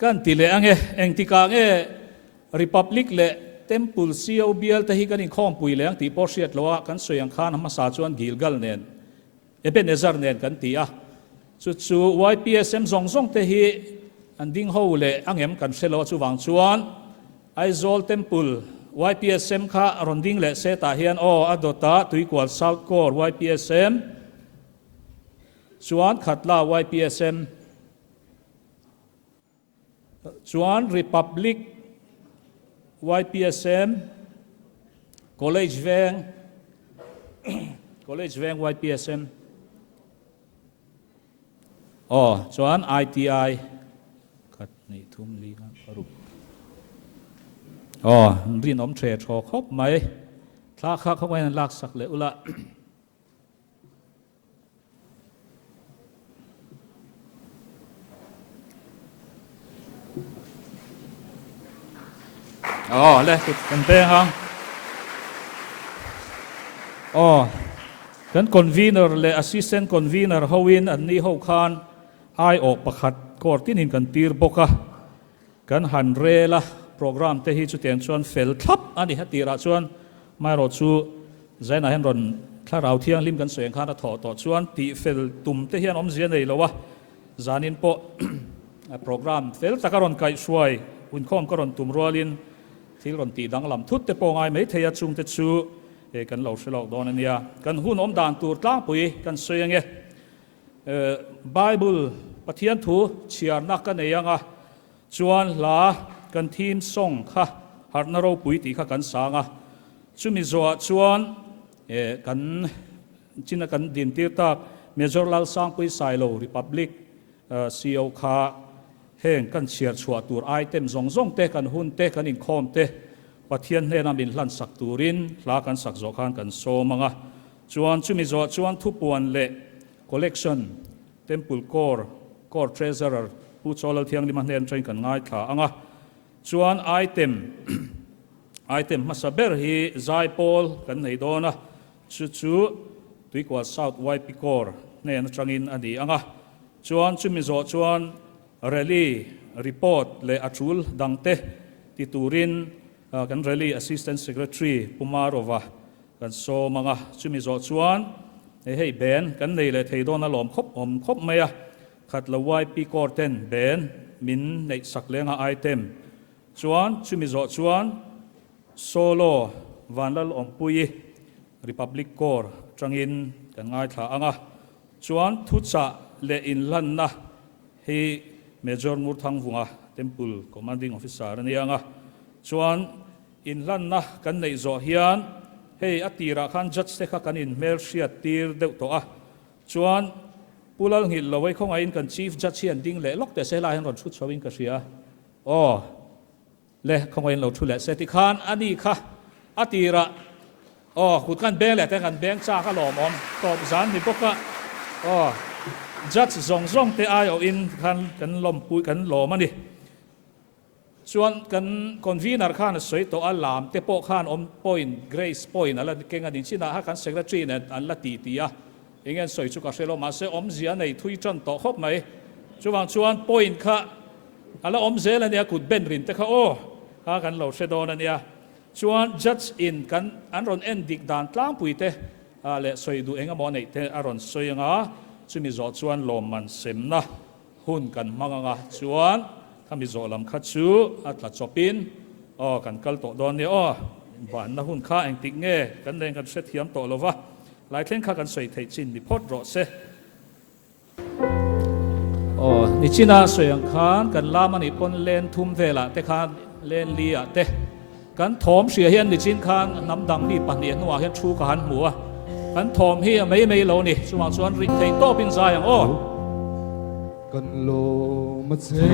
kan tile ange eng tika nge republic le Temple CO te hi kan Inkhawm pui le ang ti porsiat loa kan soyang khan ma sa chuan Gilgal nen Ebenezer nen kan ti a chu YPSM zong te hi an ding ho le angem kan selo chu wang chuan Aizawl Temple YPSM kha ronding le se ta hian adota tuikwal South Core YPSM chuan khatla YPSM chuan Republic YPSM College Veng YPSM chuan ITI khat ni thum li na paru rin om tre tho khop mai thla kha khop ngai lak sak le ula le kan pe hang kan convener le assistant convener hoin an ni ho khan ai ok pakhat kortin in kan tir boka kan han rela program te hi chu tiang chuan fel thap ani hatira chuan mai ro chu zaina hen ron tharau thiang lim kan soeng khan a tho to chuan ti fel tum te hian om zia nei lowa zanin po program fel takaron kai suai Inkhawm karon tum rualin thil ron ti dang lam thut te pongai mai theia chung te chu kan lo shlok don ania kan hun om dan tur tlang pui kan soyange Bible Pathian thu chiar nak kan eyanga chuan la kan thim song kha harna ropui ti kha kan sanga chumi zo chuan kan china kan din tir tak major lal sang pui sailo Republic CO kha heng kan chiar chua tur item zong te kan hun te kan Inkhawm te Pathian hnena min hlan sak turin la kan sak zo khan kan so manga chuan chumi zo chuan thupuan le collection Temple core treasurer pu cholal thiang lima hnen train kan ngai thla anga chuan item masaber hi zaipol kan nei dona chu tuikwa south YP core nen atangin ani anga chuan chumi zo chuan rally report le atul dangte titurin kan rally assistant secretary Pumarova kan so manga chumi zo chuan hei ben kan nei le thei dona lom khop maya khat la YP core ten ben min nei sak lenga item chuan chumi zo chuan solo vanlal ongpui Republic core tangin kan ngai thla anga chuan thucha le inhlanna hi Major Ngurthangvunga Temple Commanding Officer ani anga chuan inhlanna kan nei zo hian hei atira khan judge te kha kan in mer hriat tir deuh to a chuan pulal ngil lowai khonga in kan chief judge hian ding le lok te se la hen ron thu chawin ka hria le khonga in lo thu le se ti khan ani kha atira khut kan beng le te kan beng cha kha lom om top zan ni boka judge zong te ai in kan lom pui kan lom ani chuan kan convener khan soi to alam te po khan om point grace point ala kenga din china ha kan secretary ne an la ti tia ingen soi chu ka selo ma se om zia nei thui chan to khop mai chuwang chuan point kha ala om zel ania kut ben rin te kha ha kan lo se don ania chuan judge in kan an ron en dik dan tlang pui te le soi du enga mo nei te aron soyanga chumi zo chuan lom man semna hun kan manganga chuan kami zo lam kha chu atla chopin kan kal to don ni ban na hun kha eng tik nge kan leng kan se thiam to lova lai thleng kha kan soi thei chin ni phot ro se ni china soyang khan kan lama ni pon len thum vela te khan len lia te kan thom sia hian ni chin khan nam dang ni pahni nuwa hian thu ka han muwa kan thom hi mai lo ni chuang chuan ri thei to pin za yang kan lo ma che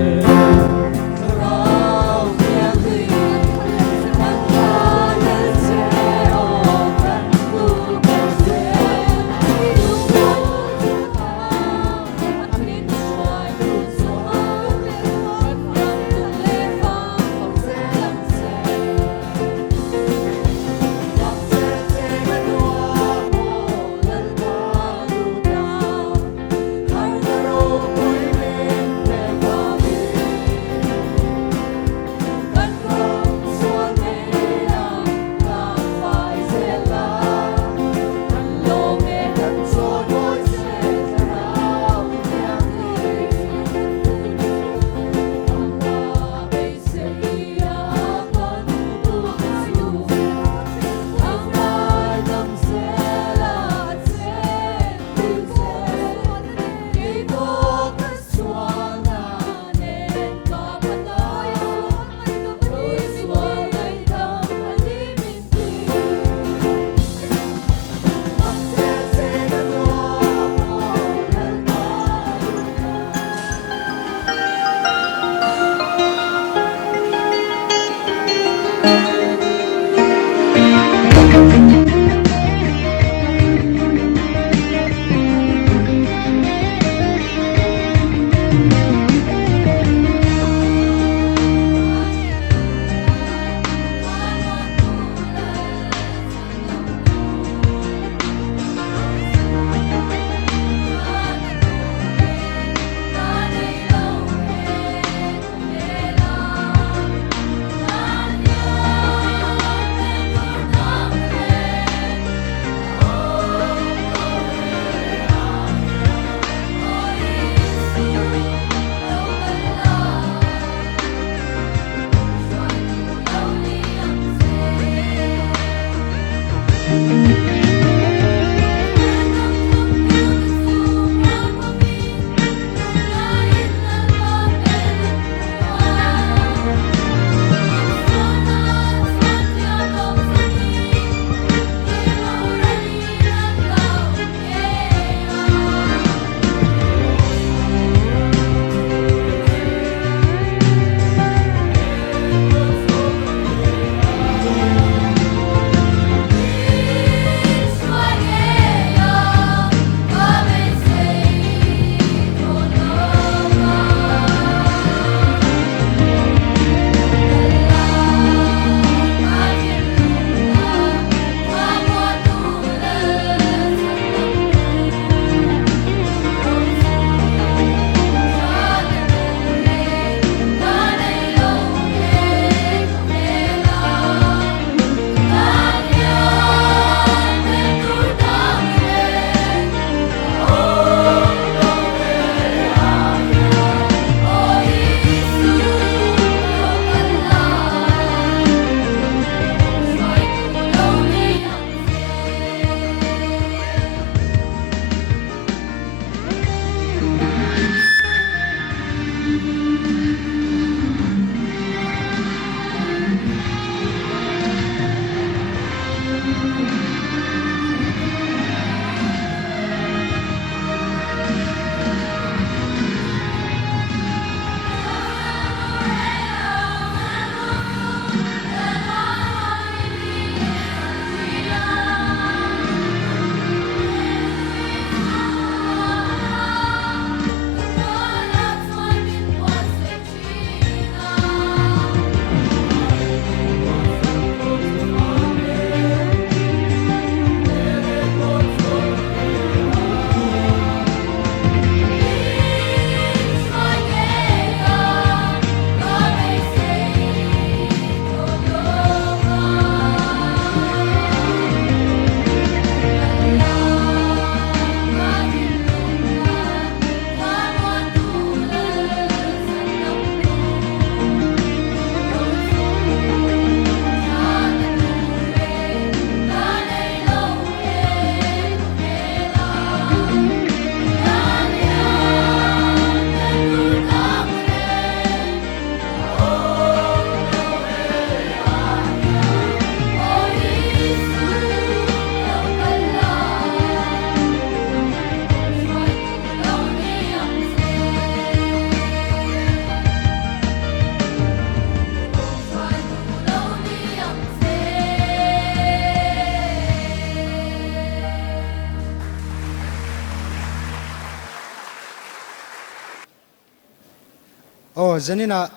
oh zanina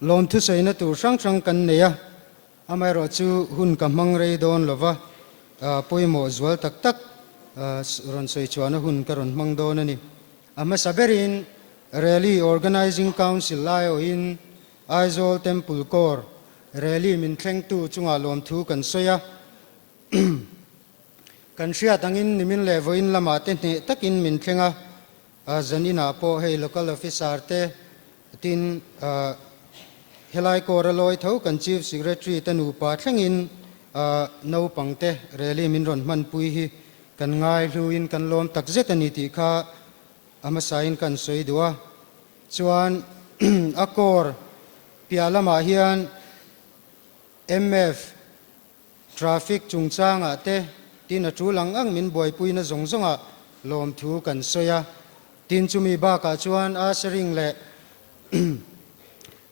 lom thu sei na tur sang sang kan neya amai ro chu hun ka mang rei don lova poimo zwal tak tak ron sei chuan hun ka ron mang don ani ama saberin rally organizing council layo in Aizawl Temple CO rally min thleng tu chunga lom thu kan soya kan ria tangin nimin levo in lama te hne takin min thlenga zanina po hei local officer te tin helai koraloi tho kan chief secretary tanu pa thlengin no pangte rally min ron man pui hi kan ngai hluin kan lom tak zet ani ti kha ama sain kan soi duwa chuan akor pialama hian mf traffic chungchanga te tin a thulang ang min boi pui na zongzonga lom thu kan soya tin chumi ba ka chuan a sering le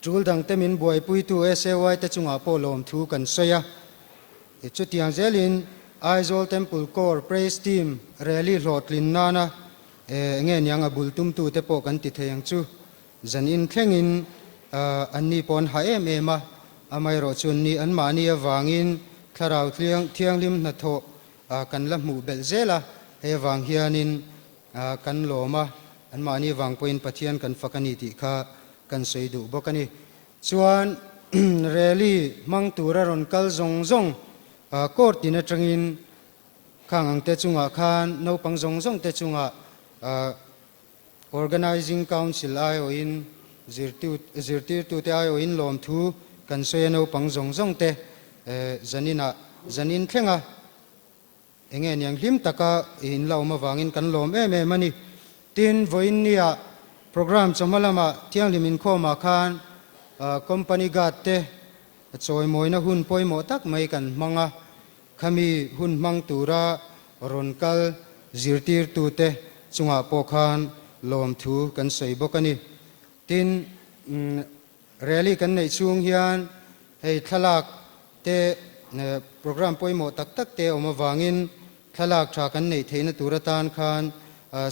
chul dang te min boi pui tu SAY te chunga po lom thu kan soya e chutiang zelin Aizawl Temple CO praise team rally hlotlin nana nge nyang abul tum tu te po kan ti theyang chu zanin thlengin anni pon ha em ema amai ro chun ni an mani awangin tharau thiang lim na tho kan la mu bel zela he wang hianin kan loma an mani wang point Pathian kan fakani ti kha kan seidu bokani chuan rally mang tura ron kal zong zong court in atangin khang te chunga khan no pang zong zong te chunga organizing council ayo in zirtir tu te ayo in lom thu kan soya no pang zong zong te zanin thlenga enge nyang hlim taka in lauma wangin kan lom em mani tin voin nia program chamalama thiang limin khoma khan company gat te choi moina hun poimo tak mai kan manga khami hun mang tura ronkal zirtir tu te chunga pokhan lom thu kan sei bokani tin rally kan nei chung hian hei thalak te program poimo tak tak te omawangin thalak tha kan nei theina turatan khan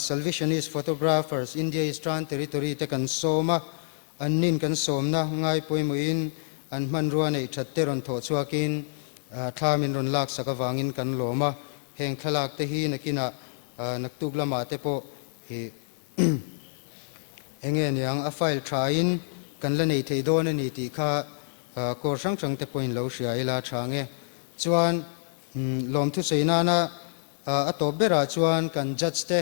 Salvationist photographers India Eastern Territory te kan soma annin kan somna ngai poimo in an man ruwa nei thatte ron tho chuakin thamin ron lak sakawangin kan loma heng thalak te hi nakina naktuk lama te po hi enge niang a file thain kan la nei thei don ani ti kha kor sang chang te point lo hria ila thange chuan lom thu seina na a to bera chuan kan judge te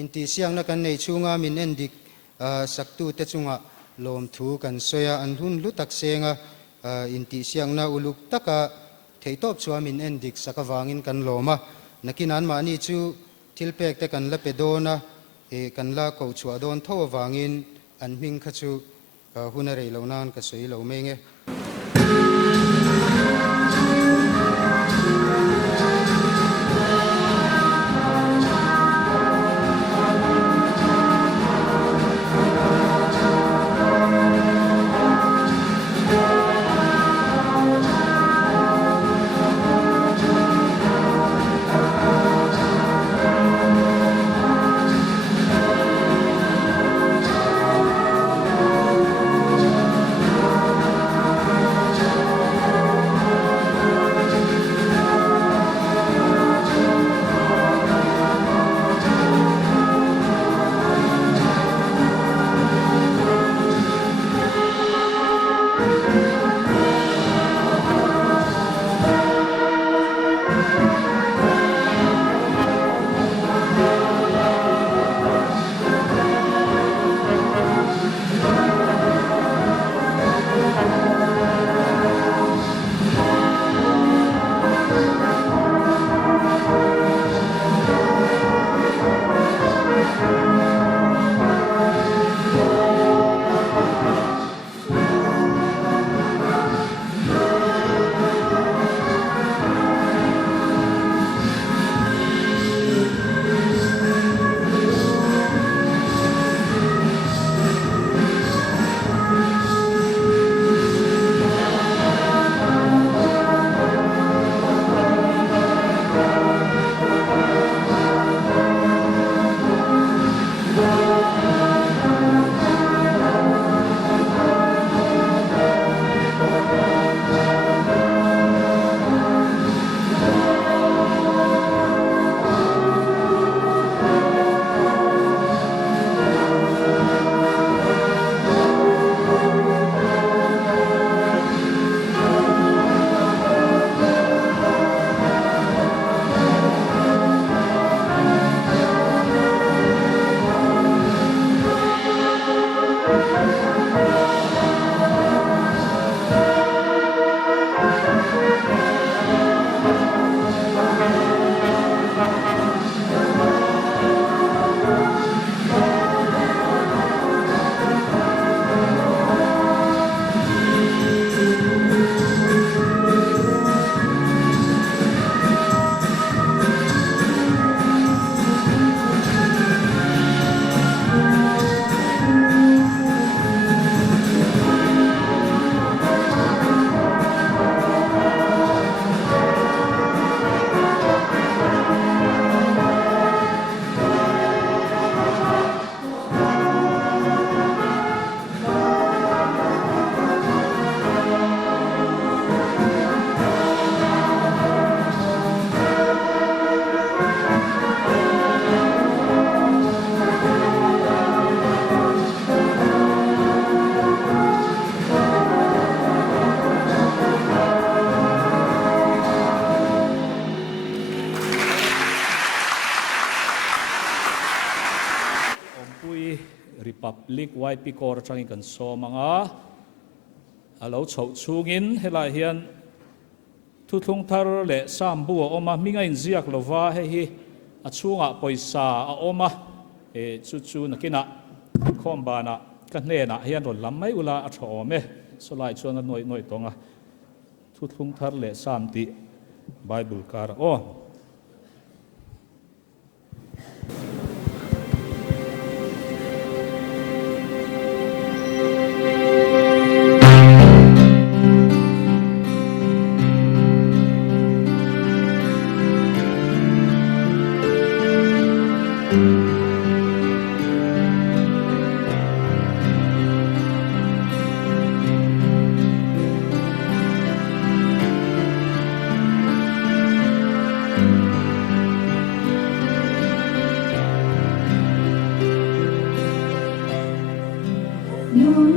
inti siang na kan nei chunga min endik saktu te chunga lom thu kan soya an hun lutak senga inti siang na uluk taka theitop chua min endik sakawangin kan loma nakinan mani chu thilpek te kan la pedona kan la ko chua don tho wangin an hming kha chu hunarei lo nan ka soi lo menge public wai pikor atangin kan so manga alo chho chungin helai hian thinlung thar le sambu a oma minga in ziak lova he hi a chunga poisa a oma chu nakina khombana ka hnena hian ron lam mai ula a thome solai chuan a noi tonga thinlung thar le sam ti bible kar o Don't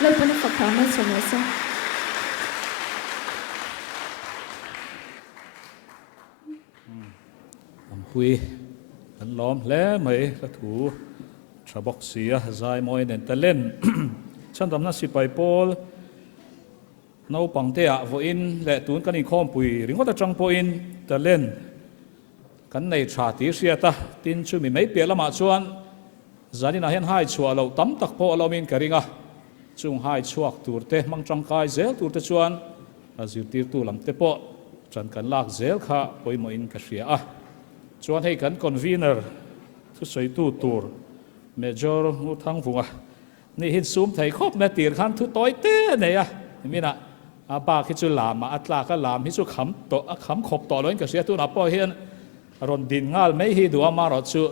Lời phân Phật thảo nói cho người xem. Pui kan lom hle mai ka thu thabok sia zai moi nen talen Chhandamna sipai pol no pangte a vo in le tun kan inkhawm pui ringot atang po in talen kan nei tha ti sia ta tin chu mi mai pe lama chuan zanin a hen hai chua lo tam tak po lo min karinga chung hai chuak turte mangtang kai zel turte chuan azir tir tu lam te po chan kan lak zel kha poimo in ka hria a chuan hei kan convener thu sei tu tur Major Ngurthangvunga ni hin sum thei khop na tir khan thu toy te nei a mina a ba khi chu lama atla ka lam hi chu kham to a kham khop to loin ka sia tu na po hian ron din ngal mai hi du ama ro chu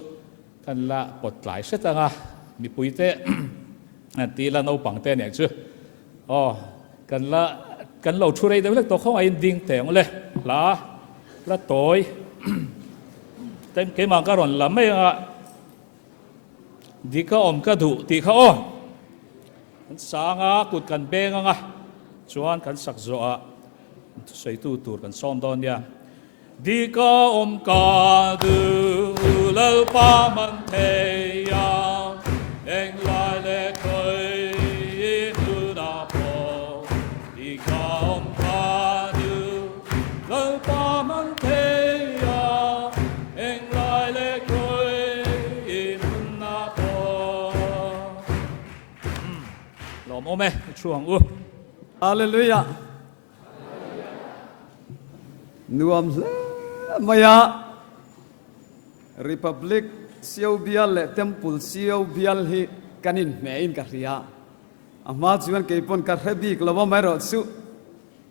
kan la pot lai setanga mi puite an ti la no pang te nek chu kan lo thu rei de lek to kho ai ding teng le la toy tem ke ma ka ron la mai a di ka om ka du ti kha o kan sanga kut kan benga chuan kan sak zo a sei tu tur kan som don ya di ka om ka du lo pa man the ya eng lai le koi tu na po di ka om ka du lo pa man the ya eng lai le koi tu na po lom o me chuang u Hallelujah. Nuam maya Republic CO bial le Temple CO bial hi kanin mein ka ria. Ama chuan ke pon ka rebi klova mai ro su.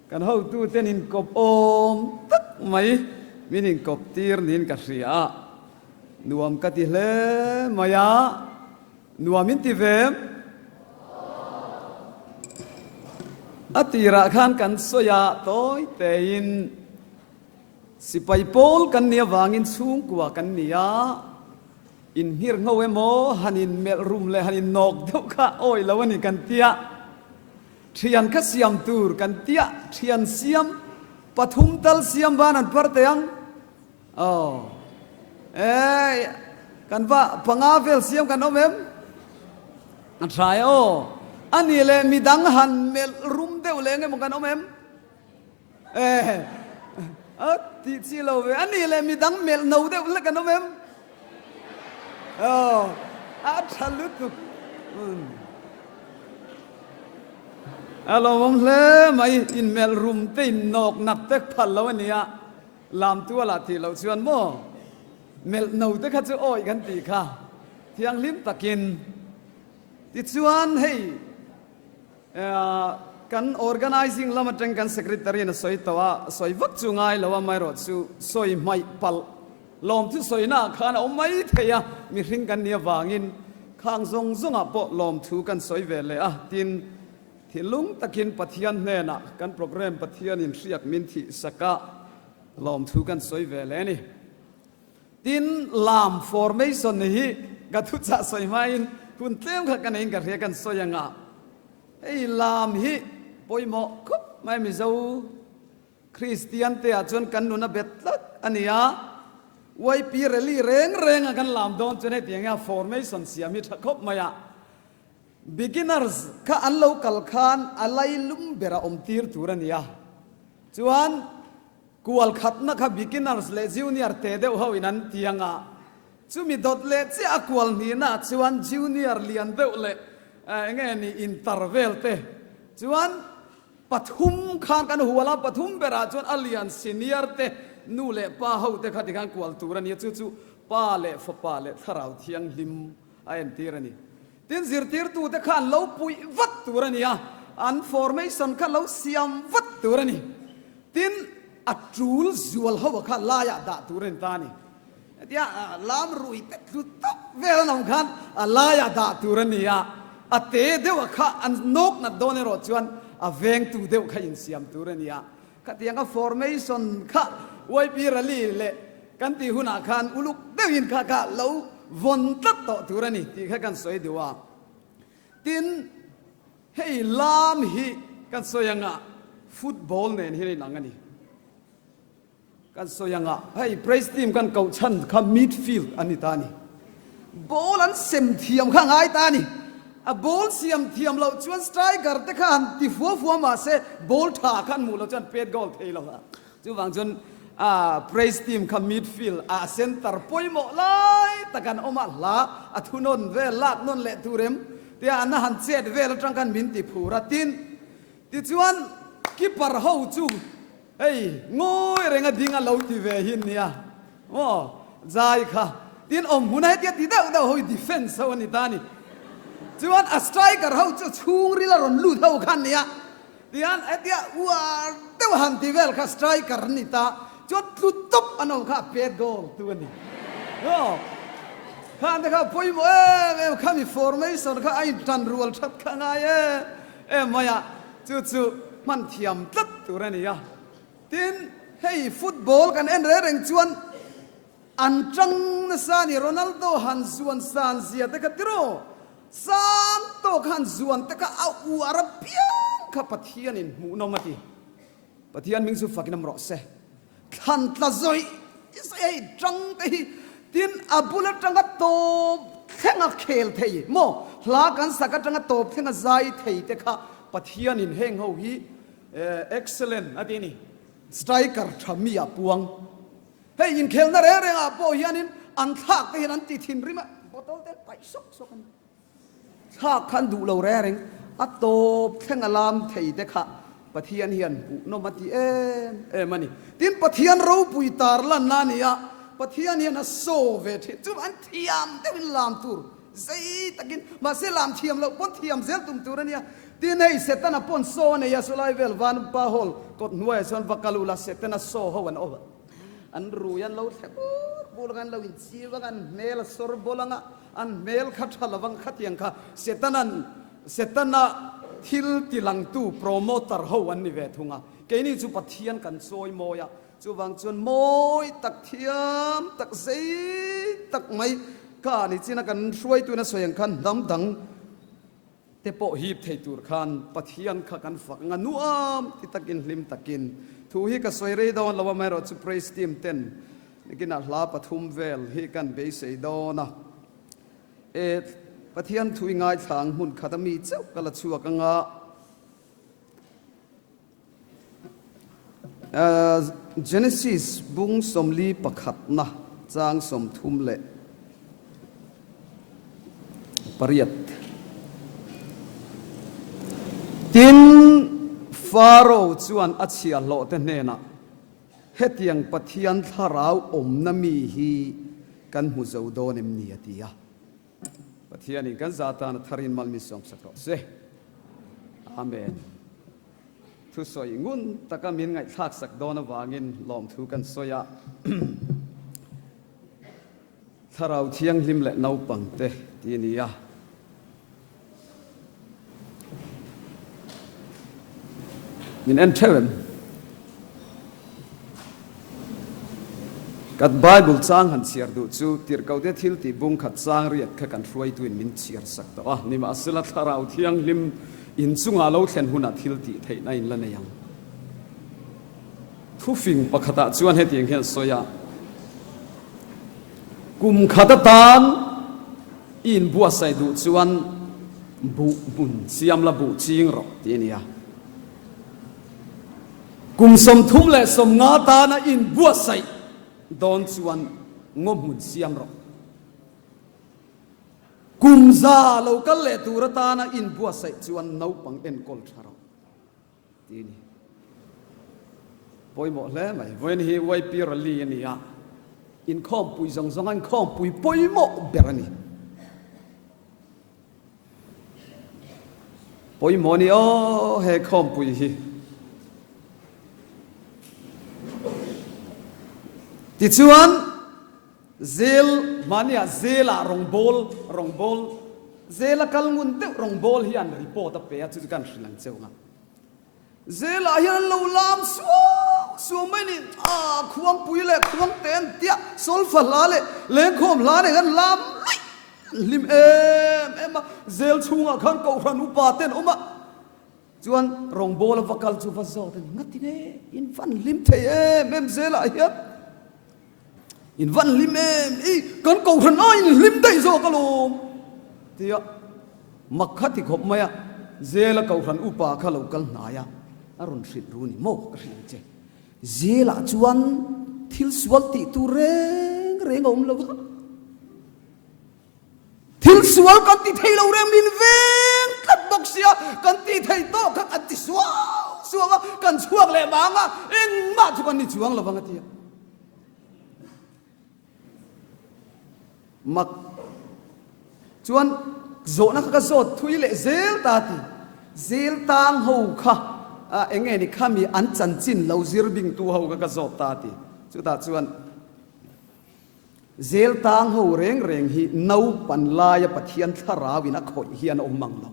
Kan ho tu tenin kop om tak mai minin kop tir nin ka ria. Nuam ka ti le maya nuamin ti vem atira khan kan soya toy tein sipai pol kan nia wangin chung kwa kan nia in hir ngowe mo hanin mel rum le hanin nok deu kha oi lawani kan tia thian kha siam tur kan tia thian siam pathum tal siam banan parteng kan va pangavel siam kan omem an try ani le midang han mel rum deu le nge mo kan omem ti chi lo ve ani le midang mel no deu le kan omem a thalut alo mom le mai in mel rum te nok nak tek phal lo ania lam tu ala thi lo chuan mo mel no te kha chu oi kan ti kha thiang lim takin ti chuan hei kan organizing lama teng kan secretary na soi tawa soi vak chu ngai lawa mai ro chu soi mai pal lom chu soi na khana o mai theya mi hring kan nia wangin khang zong zonga po lom thu kan soi ve le tin thinlung takin Pathian hnena kan program Pathian in riak min thi saka lom thu kan soi ve le ni tin lam formation ni hi ga thu cha soi mai kun tlem kha kan in ka ria kan soyanga ei lam hi poimo khup mai mi zo Christian te a chon kan nuna betlat ania wai pi reli reng kan lam don chone tianga formation siami thakop maya beginners ka an local khan alai lum bera omtir turania chuan kual khatna kha beginners le junior te deu ho inan tianga chumi dot le chi akwal ni na chuan junior lian deu le nge ni interval te chuan pathum khan kan huala pathum bera chuan alian senior te นู่เละป้าเฮาแต่ขัดกันกวลตูรันนี่จู่ป้าเละฟ้าป้าเละทาราวเทียงลิมไอ้อันตีรันนี่ตินซิร์ตีร์ตูแต่ขันเล้าปุยวัดตูรันนี่อันฟอร์เมชันขันเล้าเสียมวัดตูรันนี่ตินอัดจูลจูลเฮาขันลายดาตูรันตานี่เดี๋ยวลามรุยแต่ตุตบเวลาน้องขันลายดาตูรันนี่อัดเตเดียวข้าอันนกนัดโดนรถจวนเวงตูเดียวข้ายินเสียมตูรันนี่ขัดยังก็ฟอร์เมชันข้าไว้ปีระลีเละกันที่หุ่นอาคารอุลุกเดียวยินข้าเล้าวนตัดต่อตูรันนี่ที่ข้ากันสวยดีว่าตินให้ลามฮีกันสวยยังฟุตบอลเนี่ยที่นี่หนังอันนี้กันสวยยังให้เพรสทีมกันเก่าชั้นข้ามิดฟิลด์อันนี้ตานี่บอลอันเสียมเทียมข้างไอ้ตานี่บอลเสียมเทียมเราชวนสไตรเกอร์แต่ข้าที่ฟัวมาเสบอลท่าขันมูเราจนเป็ดกอลเทเราจู่บางจนเพรสทีมข้ามิดฟิลด์เซนเตอร์ปอยหมดเลยแต่กันออกมาละทุนนเวลาดนนเละตูเร็มเดี๋ยวอันนั้นเจ็ดเวลาจังกันมินติผูระตินที่ชวนคิปปาร์เฮาจูเฮ้ยงอยเรื่องดิ่งเราที่เวหินเนี่ยโอ้ใจค่ะตินอมหุ่นให้เดียดที่เดาเฮ้ยดิเฟนส์วันนี้ตานี่ชวนสไตรเกอร์เฮาจะชูริลารอนลูดเฮาขันเนี่ยเดี๋ยวอันเดียวว่าเดี๋ยวหันที่เวลค่ะสไตรเกอร์นี่ตาจดลุดตบอันนั้นค่ะเป็ดโกลตัวนี้โอ้ข้าแต่ข้าพูดว่าข้ามีฟอร์เมชันข้าไอ้ทันรัวชัดข้างไงมายาจู่มันเทียมตัดตัวนี้ตินให้ฟุตบอลกันเอ็นเรื่องชวนอันจังนะซานี่โรนัลโดหันชวนซานเสียแต่ก็ติโรซานโตหันชวนแต่ก็เอาอุอาระเปียงข้าปะเทียนินหูนอมาตีปะเทียนมิงสุฟักน้ำรอเสขันตะซอยไอ้จังตีตินอับุลจังก็โตแข่งเคลเทยโมลากันสักจังก็โตแข่งใจเทยแต่ข้าปะเทียนินเฮงเฮาฮีexcellent อันนี้สไตรเกอร์ทำมีอาปวงเฮ้ยยินเคลนั่นเรื่องอาปวยันินอันทักไปเห็นอันติทินริมะบอตลเต้ไปซกกันทักขันดูเราเรื่องอัตโตแข่งอลามเทยแต่ข้าปะเทียนเฮียนปุโนมาตีมันนี่ตินปะเทียนเราปุยตาร์ลันนานี่ปะเทียนเฮียนโซเวทจุอันเทียมเดวินลามตูร์ใจตะกินมาเสลามเทียมเราปนเทียมเซลตุมตูร์เนี่ยที่ในเซตันปนโซเนี่ยยาสุไลเวลวันปาฮอลกดหน่วยส่วนวักลูลาเซตันโซฮวันโอเวอันรู้ยันเราเทบูลกันเราอินซีวกันเมลสอร์บอลังอันเมลขัดละวังขัดยังค่ะเซตันทิลติลังตูโปรโมเตอร์ฮวันนี้เวทุงแกนี่จูปะเทียนกันโซยโมยจูวังจนโมยตักเทียมตักเซตักไม่ข้านี่จีนักันช่วยตัวนั้นสวยกันดำดังเตปอฮีบเทตูร์ขันปะเทียนข้ากันฝักงันนัวที่ตักินลิมตักินทูฮีก็สวยเรดอนเราว่าไม่รอดจูเพรสทีมเต้นนี่กินลาปฐุมเวลฮีกันเบสเอดอนะปะเทียนทุยง่ายทางหุ่นขัดมีเจ้ากระชัวกังGenesis บุ้งสมลีประคัดนะจางสมทุมเละปริยัตตินฟาโรห์จวนอัจฉริยะโลเตเนนะเฮตียงปะเทียนทาราวอมนามีฮีกันหูเจ้าโดนมเนียตียะปะเทียนนี่กันซาตานทารินมัลมิสอมสักรอเซอาเมนทุสอยงุนตะกามินไงทักสักโดนวางินลอมทุกันสอยะถ้าเราเที่ยงลิมเละนาปังเตทีนี้มินเอ็นเทเวนกัดไบเบิลจางหันเสียดูจูติร์เกาเดทิลตีบุงขัดจางเรียดขกันช่วยตัวมินเสียสักตัวนี่มาสิละถ้าเราเที่ยงลิมอินซุงอาโลเซนหุนัดทิลตีเทนายละเนี่ยยังทุฟิงปะขตาจวนเฮตียงเห็นสอยะกุมขัดตานอินบัวใส่ดูจวนบุญเสียมละบุจิงรอทีนี้กุมสมทุมและสมงาตานะอินบัวใส่โดนจวนงบบุญเสียมรอกุมซาเราก็เละตูรตานะอินบัวใส่จวนนาวปังเอ็นกอลชาร์ทีนี้ป ปอยหมดแล้วไหมวันนี้ไว้ปีรลีนี่อ่ะอินข้อมปุยซงอันข้อมปุยปอยหมดเบรนี่ปอยหมดนี่เฮข้อมปุยฮีติดชวนเซลมันเนี่ยเซลรองบอลเซลกัลงุนเตรองบอลฮิอันรีพอร์ตเปียจุดกันสิลังเจ้าง่ะเซลฮิอันเราลามสวไม่นี่ควงปุยเล่ควงเต็นเตียโซลฟัลลาเล่คอมลาเล่กันลามลิมเอ็มเซลชุ่งอ่ะขันกูรันอุปาเต็นจวนรองบอลวักกัลจูฟัซอเต็นงัดที่นี่อินฟันลิมเทเอ็มเซลฮิอันอินวันลิมกันกูรันอินลิมได้โซกะลูเตียมักขัดที่ขบไหมอะเซลกูรันอุปาขะลูกัลนายะอรุณสิรูนี่โมกระหินเจเซลจวนทิลสวัลติตูเรงอมลวะทิลสวัลกันติเทลเรมินเวงกัดบอกเสียกันติเทโตกันอัติสวะกันช่วงเลยบางอ่ะเอ็งมาทุกันนี่ช่วงละบางทีมักชวนโจนักก็โจทุยเละเซลตาตีเซลตางหูค่ะเอ็งนี่ข้ามีอันจันจินเราซิรบิงตัวหูก็โจตาตีจุดาชวนเซลตางหูเร่งฮีนูปันลายปะเทียนทาราวินักข่อยเฮียนอมมังเรา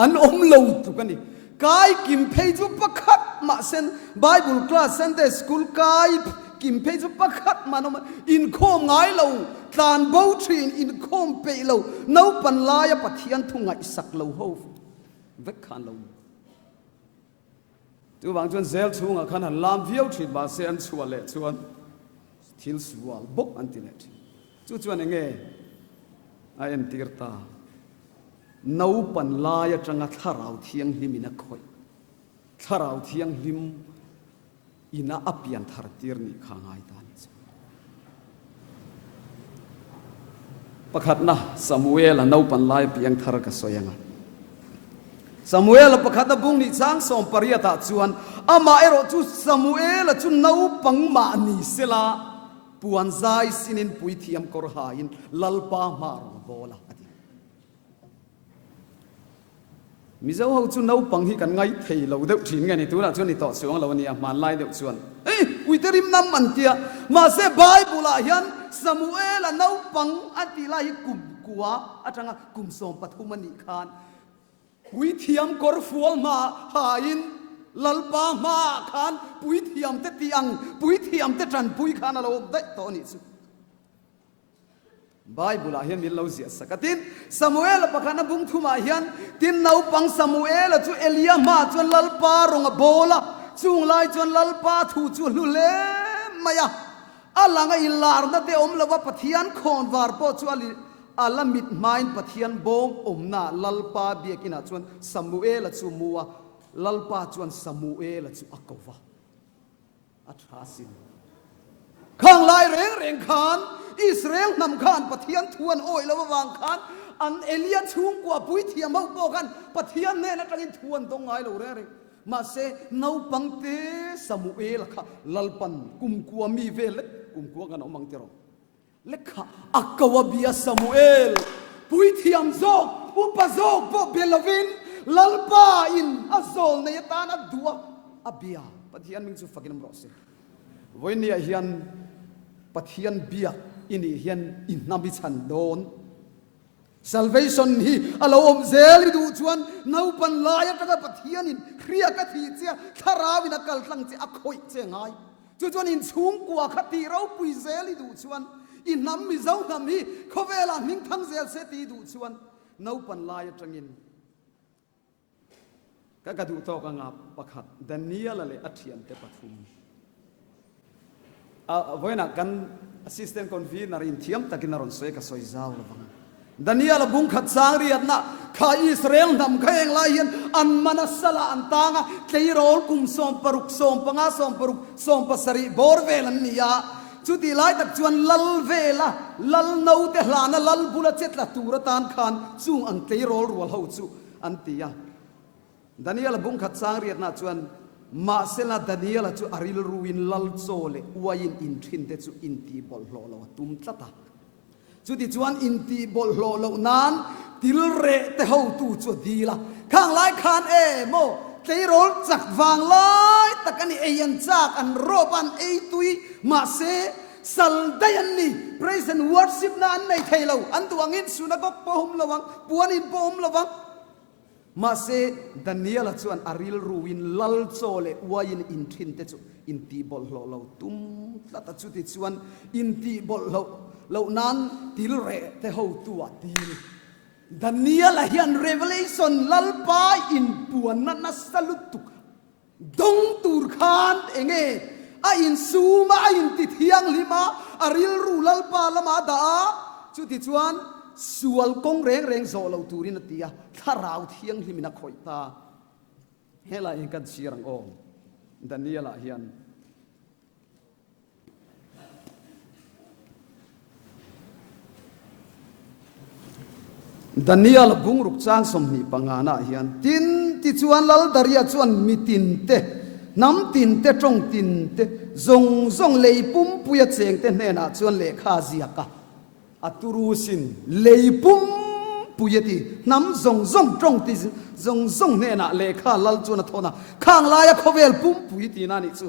อันอมเราทุกันนี่กายกิมเพยจุปะคัดมาเซนไบเบิลคลาสเซนเดสคูลกายกิมเพยจุปะคัดมานอินโคมไงเราตานบูทรีนอินโคมเปย์เรานูปันลายปะเทียนทุ่งไงสักเราหูเวกขันเราตัวบางจวนเซลทุ่งอ่ะขันหันลามวิวทรีบาเซนชัวเล่ชวนทิลสวาลบุกอันติเนตชวนยังไงไอเอ็นติร์ตานูปันลายจังทาราวเทียงลิมินักข่อยทาราวเทียงลิมอินาอภิยันทารตีร์นี่ข้างไอตาประคัดนะซามูเอลนูปันลายเพียงทารกสวยงาซามูเอลประคัดบุงนิจังส่งปริยตาชวนอามาเอโรจุซามูเอลจุนูปังมานีเซลาปวนใจสินินปุยเทียมกอร์หายินลัลปามารบอลามิเจ้าเขาจุนเอาปังที่กันไงเทเราเดือดถิ่นไงนี่ตัวน่ะชวนนี่ต่อสวงเราวันนี้มาไล่เดือดชวนอุยเตริมน้ำมันเตียมาเสบายบุลายันซามูเอลเอาปังอันที่ไล่กุมกัวอาจารย์กุมสมปฐุมนิคานปุยเทียมกอร์ฟัวมาหายินลัลปามาคานปุยเทียมเตตียงปุยเทียมเตจันปุยคานเราได้ต่อนี่สุไบเบิลเฮียนมิลลาเซียสกัดินซามูเอลปะคันบุงทุมาเฮียนตินนาปังซามูเอลจูเอลียมาจวนลัลปารองโบลาจุงไลจวนลัลปาทูจวนลุเลมายาอัลลังอิลลาร์นัดเดอมลาวะปะเทียนคอนวาร์ปอจวนอัลลัมิดไมน์ปะเทียนบอมอมนาลัลปาเบียกินาจวนซามูเอลจูมัวลัลปาจวนซามูเอลจูอักวะอัตราสินข้างไลเร่งขานอิสราเอลนำขานปะเทียนทวนโอยแล้ววางขานอันเอเลียชุ่งกว่าปุยเทียมเอาโปกันปะเทียนเนี่ยนะกันทวนตรงไงเราเร่งมาเสนาปังเตซามูเอลค่ะลัลปันกุมกัวมีเวลกุมกัวกันเอามังเตรอเล็กค่ะอักวะบียซามูเอลปุยเทียมโซกอุปโซกโปเบลวินลัลปาอินอัซโซลในตานัดดัวอับยาปะเทียนมิงสุฟักินมรอสิวันนี้เฮียนปะเทียนเบียอินเฮียนอินนามิชันโดน salvation ฮีอลอมเซลิดูชวนนูปันลายกระปะเทียนินเครียกะทีเจียทาราวินักกัลตังเจอคอยเจงายชวนอินชุ่งกัวคติเราปุยเซลิดูชวนอินน้ำมิเจ้าน้ำฮีเขาเวลามิ่งทั้งเซลเซตีดูชวนนูปันลายจังอินก็กระดูโตกังอาประคัดดันเนียละเลยอัฐิอันเตปฐุมวันนั้นกัน assistant convener in tiam takin naron soe ka Aizawl bang Daniel bung khat sang riat na kha Israel nam khaeng lai hian an manasala an tanga tleirol kum som paruk som panga som paruk som pasari bor velan nia chuti lai tak chuan lal vela lal no te hlana lal bula chetla turatan khan chung ang tleirol rual ho chu an tia Daniel bung khat sang riat na chuan มาเซลาดานีละจูอาริลรูวินลัลโซเลวายินอินทรินเตจูอินตีบอลโลโลตุมตะตาจูติจวนอินตีบอลโลโลนั้นติลเรเตเฮาตูจูดีละข้างไล่คานโมเตโรลจักวางไล่ตะกันนี่ยันจากอันโรบันตุยมาเซสัลดายันนี่ praise and worship นั้นในไทยเราอันตัวงินสุนัขปอมระวังปวนินปอมระวังมาเซดานียลชวนอาริลรูวินลัลโซเลวายินอินทรินเตจูอินตีบอลเราตุมละตัดจุดที่ชวนอินตีบอลเรานั้นติลเรเตเฮาตัวตีดานียลเฮียนเรเวเลชันลัลปาอินปวนนัสสลุตุกดงตูร์คานอินซูมาอินติเทียงลิมาอาริลรูลัลปาละมาดาจุดที่ชวนสวลกงเร่งโซลตูรินตียถ้าเราเที่ยงที่มินักข่อยตาเฮล่าเองกันเชียรังองดันนี่ละเฮียนดันนี่ละบุงรุกจ้างสมนิปังงานาเฮียนตินติจวนลัลดาริยจวนมิตินเตน้ำตินเตจงตินเตจงเลยปุ่มปุยเจงเตเนน่าจวนเลขาเสียกะอัตุรูสินเลยปุ่มปุยตีน้ำจงจงติจงเนน่าเลขาลัลจวนทนะข้างลายขวเวลปุ่มปุยตีนั่นนี่จู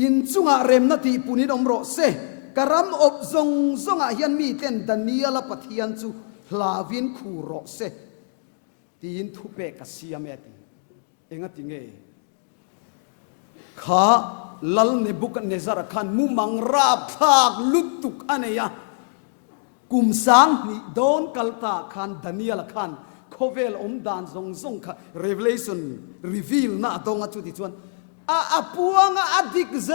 อินจุงอาเรมนาทีปุนิดอมโรเซกรำอบจงอาเฮียนมีเต้นดันนียละปัทยันจูลาวินคูโรเซตีอินทุเปกัสเซียเมตีเองติงข้าลัลเนบุกันเนซาร์ขันมุมังราบทากลุตุกอันเนียกุมสังนี่โดนกัลตาขันดานียลขันโคเวลอมดานซงค่ะ revelation reveal น่าตรงจุดที่ชวนอาปวงอดิกเซ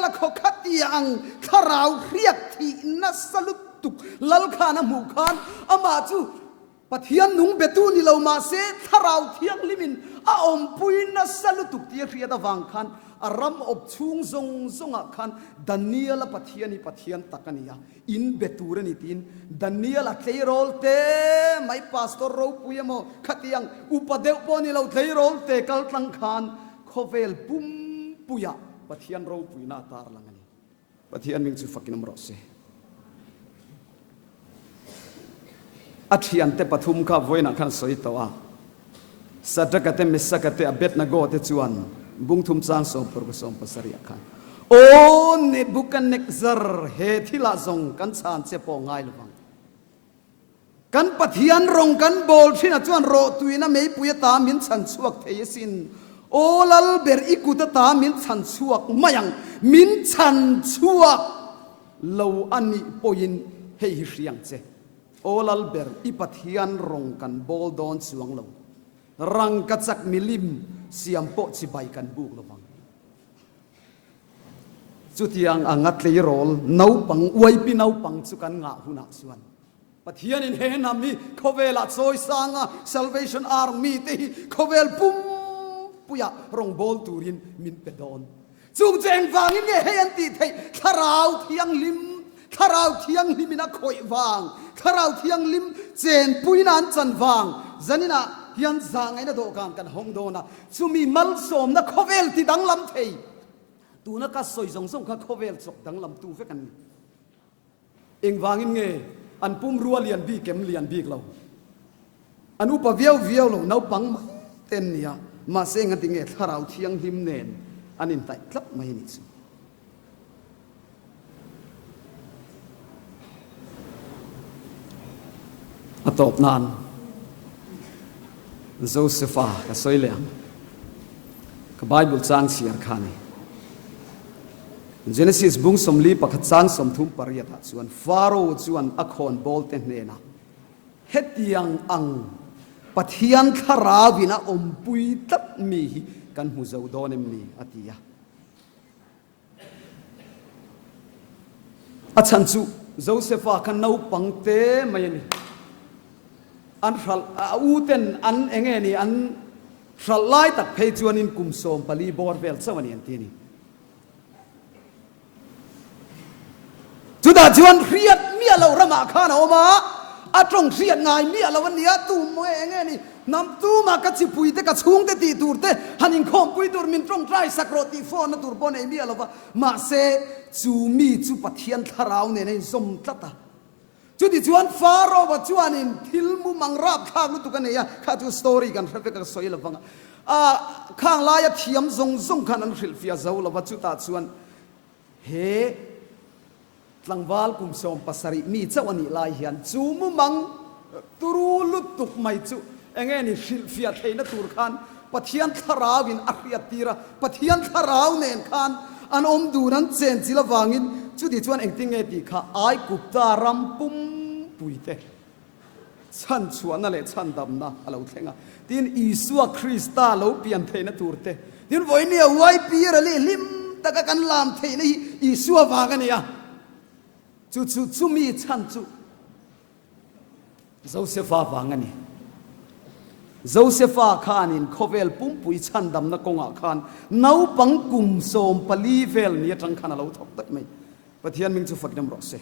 ลขคัดยังขราวเรียกที่นัสลุตุกลัลขันหมู่ขันอามาจูปะเทียนนุงเบตูนี่เรามาเสขราวเทียงลิมินอมปุยนัสลุตุกที่เรียดวังขันอารมอบชุงซงอาคันดานียลปะเทียนี่ปะเทียนตักนียอินเบตูรนิตินดานียลเทโรลเตไม่พาสตอร์รูปุยโมขัดยังอุปเดวปนี่เราเทโรลเตกัลตังคันโคเวลปุ่มปุยปะเทียนรูปุยนาตาร์ลังนี่ปะเทียนมิงสุฟักินมรสเซอัฐยันเตปทุมข้าไว้นักขันสวยตัวสัจกะเตมิสกะเตอเบตนโกเตจวนบุงทุมจางสมปรกสมปัสริยขันโอ้เนบุกันเนกซาร์เฮทิลาซงกันชานเซปองไงลวังกันปะเทียนรงกันบอลที่น่ะจวนโรตุยน่ะไม่ปุยตามินฉันสวกเทยสินโอลัลเบร์อิกุตตามินฉันสวกมายังมินฉันสวกเลวอันนี้ปยินเฮฮิเรียงเจโอลัลเบร์อิปะเทียนรงกันบอลดอนสวงเลวรังกัจักมิลิมเสียมโปชิบายกันบุกระวังจุดยังอังัดเลยโรลนาวปังอวยปีนาวปังสุกันงาหุนักส่วนปะเทียนินเฮนามีขวเวลาโซยสัง Salvation Army ที่ขวเวลปุ่มปุยรงบอลตูรินมินเปดอนจุงเจงฟังนี่เฮียนตีเทขราวเทียงลิมมินักข่อยวางขราวเทียงลิมเจนปุยนันจันวางจันนี่นะยันจางไอ้นั่นโดกันห้องโดนะซูมีมัลสมนักขวเวลที่ดังลำเทยตูนักสอยส่งข้าขวเวลจบดังลำตูเฟกันเองวางเงยอันปุ่มรัวเลียนบีเก็มเลียนบีเราอันอุปเวียวเราเนาปังเต็นเนี่ยมาเสงติเงถ้าเราเที่ยงหิมเนนอันนี้ไต่คลับไม่นิสอตบนานโจเซฟาก็สวยเลยก็ไบเบิลจางเสียร์ขานี่เจเนซิสบุ้งสมลีปักจางสมทุมปริยัติส่วนฟาโรห์ส่วนอคอนบอลเตนเนนะเฮติยังอังปะเทียนคาราวินะอมปุยตับมีกันหูเจ้าโดนมีอติยาอาชันจูโจเซฟากันเอาปังเตไม่นี่อันรัลอูเตนอันเองนี่อันรัลไลตักเพจวนินกุมโสมปลีบอร์เวลสวรรค์ที่นี่จุดาจวนเรียดเมียเราระมาข้านะออกมาอาตรงเรียดง่ายเมียเราวันนี้ตูมเองนี่ นำตู้มากัดจิปุยเตกัดชุ่งเตตีตูร์เตฮันอินคอมปุยตูร์มินตรงใจสักโรตีฟอนนะตูร์บอนเอมีอะไรวะมาเซจูมีจูปัทเทียนทาราวเนี่ยในสมตัตาจุดที่ชวนฟาโรว่าชวนอินทิลมุมังราบข้างลุตุกันเนี่ยข้าดูสตอรี่กันเรื่องกับสวยละฟังข้างลายเทียมทรงขันอันฟิลฟิอาซาวละว่าจุดตาชวนเฮลังวาลกุมสมปัสริมีเจ้าวันนี้ลายเหียนจูมุมังตุรูลุตุกไม่จูเองนี่ฟิลฟิอาเทนตูร์ขันปะเทียนทาราวินอัคริยตีระปะเทียนทาราวเนนขันอันอมดูนั้นเจนจิละวางินจุดที่ชวนเองติงเอติข้าไอกุบตารำปุ่มปุยเตฉันชวนนั่นแหละฉันดำนะอะไรอุเทงะทีนอิสุอาคริสตาเราเปลี่ยนเทนตูร์เตทีนวันนี้ไว้ปีระเลยลิมตะกันลามเทนอิสุอาวากันเนี่ยจูมีฉันจูโจเซฟาวางันนี่โจเซฟาขานอินโคเวลปุ่มปุยฉันดำนักกงอาขานน้าปังกุมโสมปลีเวลเนี่ยจังขันเราทบตัดไหมปะเทียนมิงจูฟักดำรอเซ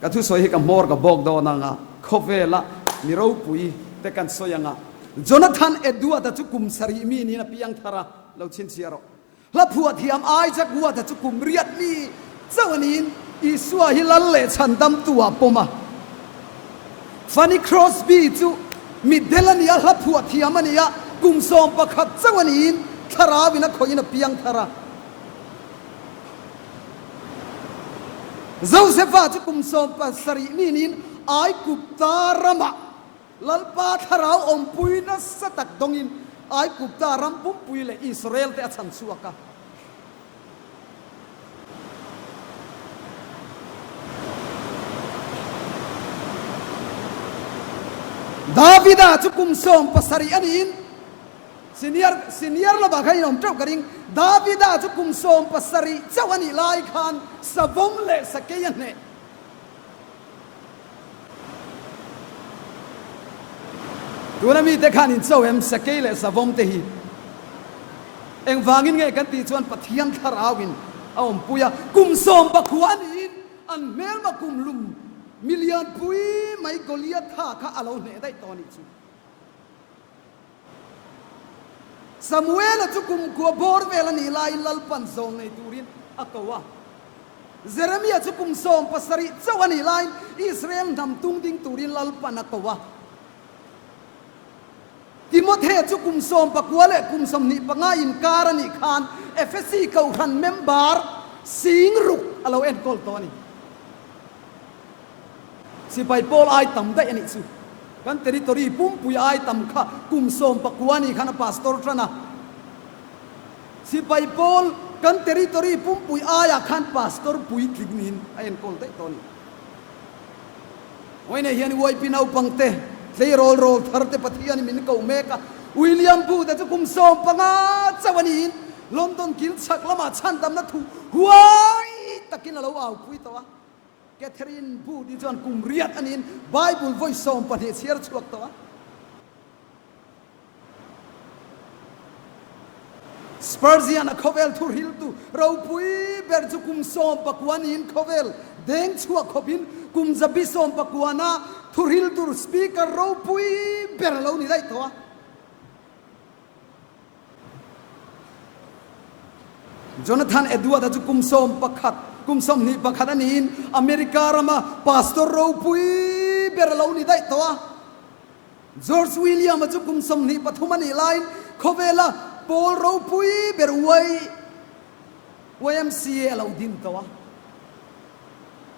ก็ทุสวยให้กับมอร์กับบอกดอนังอ่ะโคเวล่ะมีเราปุยแต่กันสวยยังอ่ะโจนาธานเอ็ดดัวแต่จุกุมสรีมีนี่นะพี่ยังทาระเราชินเชียร์แล้วผัวเทียมไอจักวัวแต่จุกุมเรียดนี่เจ้าวันนี้อิสวาฮิลัลเลฉันดำตัวปมะฟันนี่ครอสบีจูมิดเดลนี่แล้วผัวเทียมนี่อะกุมสอมประคัดเจ้าวันนี้ทาราวินักขอยินพี่ยังทาระโจเซฟาจุกุมสอมปัสริมีนินไอกุบตารามะลัลปาทาราวอมปุยนัสตักดงอินไอกุบตารามปุ่มปุยเลอิสราเอลแต่ฉันสัวกะดาวิดาจุกุมสอมปัสริอันอินซีเนียร์ละบากให้น้องเจ้ากระดิ่งดาวิดาจุกุมสอมปัสริเจ้าวันนี้ลายคานสะบมเละสะเกยันเนตัวนั้นมีแต่ขานินเจ้าเอ็มสเกลสะบมเตหีเอ็งวางินไงกันตีชวนปะเทียนทาราวินเอาอมปุยะกุมสอมปะขวานินอันเมลมากุมลุมมิลเลียนปุยไม่กเลียท่าข้าเอาเนได้ตอนนี้จูซามูเอลจุกุมกัวบอร์เวลนีลายลัลปันซองในตูรินอักวะเซเรมียจุกุมสอมปัสริเจ้าวันนี้ลายอิสราเอลนำตุงดิงตูรินลัลปันอักวะติโมเธจุกุมสอมปะกัวเลกุมสมนิปะงาอินการณิคานเอฟซีเขาขันเมมบาร์สิงรุกเอาเอ็นกอลตอนนี้สิไปโปลไอตัมได้อันนี้สุกันเทริตอรีปุ่มปุยไอตัมข้ากุมสอมปะกัวนี่ขันพาสตอร์ทนะสิไปโปลกันเทริตอรีปุ่มปุยไอขันพาสตอร์ปุยคลิกนินไอเอ็นกอลได้ตอนนี้วันนี้เฮียนวัยปีนเอาปังเตเทโรลทาร์เตปฏิญาณมินเกาเมกะวิลเลียมพูดแต่จะกุมสอมปังอาเจ้าวันนี้ลอนดอนกินสักละมาชันดำนัทุหัวตะกินเราเอาคุยตัวแคทเธอรีนพูดดิจอนกุมเรียดอันนี้ไบเบิลไว้สอมปันเหตุเสียชวกตัวสเปอร์เซียนคอเวลทูริลตูเราปุยเบอร์จุกุมสอมปักวานินคอเวลเด้งชัวขบินกุมจะบิสอมปักวานาทูริลตูสปีกเกอร์เราปุยเบอร์เรานี่ได้ตัวจนาธานเอ็ดวาร์ดจุกุมสอมปักขัดกุมสมนิปะขัดนี้อเมริการามาพาสตอร์เราปุยเบอร์เรานี่ได้ตัวจอร์จวิลเลียมจุกุมสมนิปะทุมันนี่ไลน์คอเวล่าโปลเราปุยเบอร์ไว้ YMCA เราดินตัว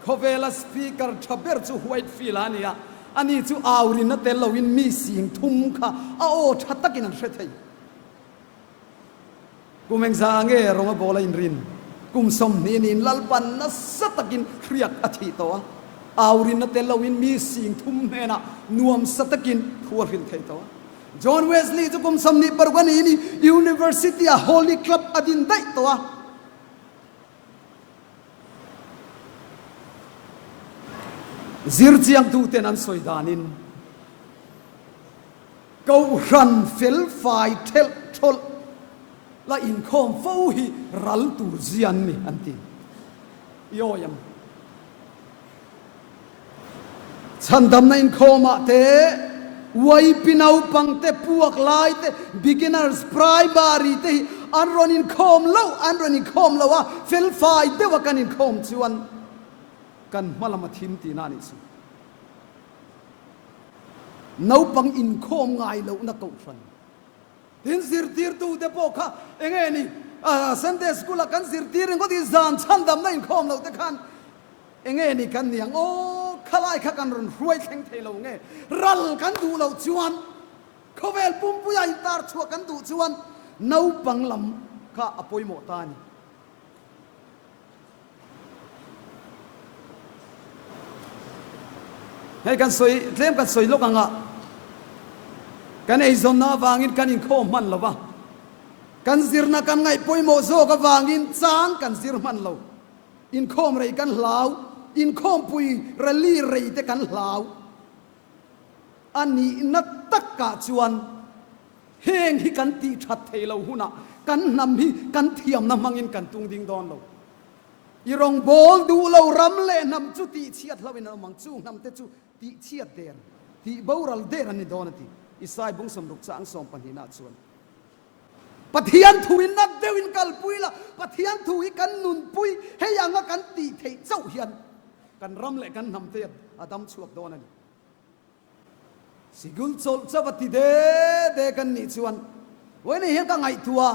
คอเวล่าสปีกเกอร์ทับเบอร์จูไวท์ฟิลานียอันนี้จูอาวรินนัตเตลวินมีสิ่งทุ่มข้าอ้าวชัดตะกินนั่นเสร็จกุมเองซาเงรองบอลอินรินกุมสมนีนินลัลปันนัสตะกินเครียดอธิตัวอาวรินนัตเตลวินมีสิ่งทุ่มเฮนะนวมสตะกินทัวรินเทตัวจอห์นเวสลีย์จุกุมสมนิปรวันนี้นี่ University Holy Club อดินได้ตัวซิร์จียงตูเตนันสวยดานินกูรันเฟลไฟเทลทอลละอินคอมฟูฮีรัลตูเซียนนี่อันที่ย่อยม Chhandamna Inkhawm te wai pinau pang te puak lai te beginners primary te anron Inkhawm lo wa fel fai te wa kan Inkhawm chuan kan malama thim ti na ni chu nau pang Inkhawm ngai lo na ko fan tin sir tir tu te po kha enge ni Sunday school kan sir tir ngo ti zan Chhandamna Inkhawm lo te khan enge ni kan niang o khalai kha kan ron ruai theng thei lo nge ral kan du lo chuan khovel pum puya tar chua kan du chuan nau pang lam kha apoi mo ta ni hei kan soi tlem kan soi lok anga kan Aizawl na wangin kan Inkhawm man lo ba kan zirna kan ngai poi mo zo ka wangin chang kan zir man lo Inkhawm rei kan hlau Inkhawm pui rali rei te kan hlau ani na takka chuan heng hi kan ti that thei lo huna kan nam hi kan thiam na mangin kan tung ding don lo irong bol du lo ram le nam chu ti chiat hlawin mang chu nam te chu ti chiat der ti boral der ani donati isai bung som ruk chang som panhina chuan Pathian thuin na dewin kal puila Pathian thui kan nun pui hei anga kan ti thei chau hian kan ram le kan nam te adam chuak don ani sigul chol chawati de kan ni chuan wene hian ka ngai thua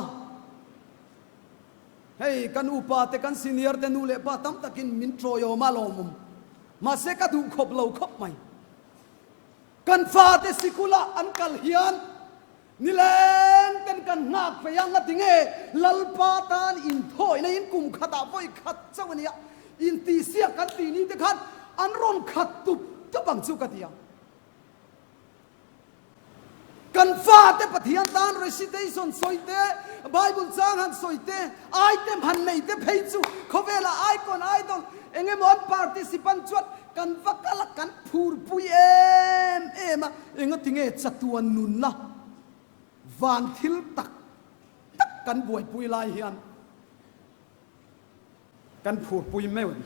hei kan upa te kan senior te nu le pa tam takin min troyo malomum ma se ka du khop lo khop mai kan fa te sikula an kal hian nilen kan ngak pe yang atinge lalpa tan in thoi na in kum khata voi khat chawania in ti sia kan ti ni te khat an ron khat tu to bang chu katia kan fa te Pathian tan recitation soite Bible chang han soite item han nei te phei chu khovela icon idol enge mon participant chuat kan vakala kan phur pui em enga tinge chatuan nun na van thil tak kan buai pui lai hian kan phur pui meun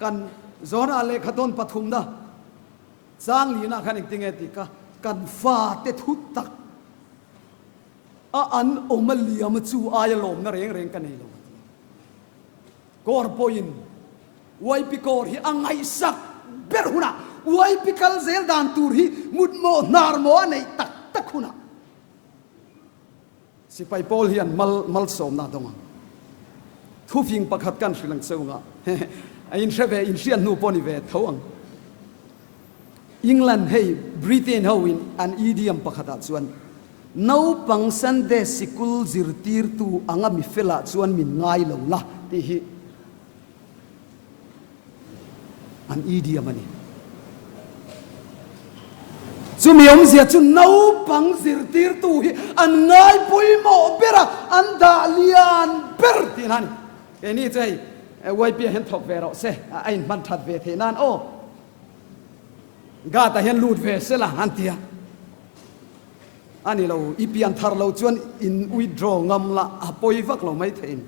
kan zona le khaton pathum da chang li na khan tinge ti ka kan fa te thut tak a an omaliam chu aya lom na reng kan nei lo kor poin wai pikor hi angai sak ber huna wai pikal zel dan tur hi mut mo nar mo nei tak tak huna sipai pol hian mal som na donga thu fing pakhat kan hrilang chunga in reve in rian nu poni ve thawang England hey Britain howin an idiom pakhata chuan no pang Sunday sikul zirtir tu anga mi fela chuan min ngai lo la ti hi an idiom ani chumiom zia chu no pang zirtir tu hi an ngai pui mo bera an da lian ber tin hani eni chai wai pi hen thok ve ro se ain man that ve the nan o ga ta hen lut ve se la han tia ani lo ipian thar lo chuan in withdraw ngam la apoi vak lo mai thein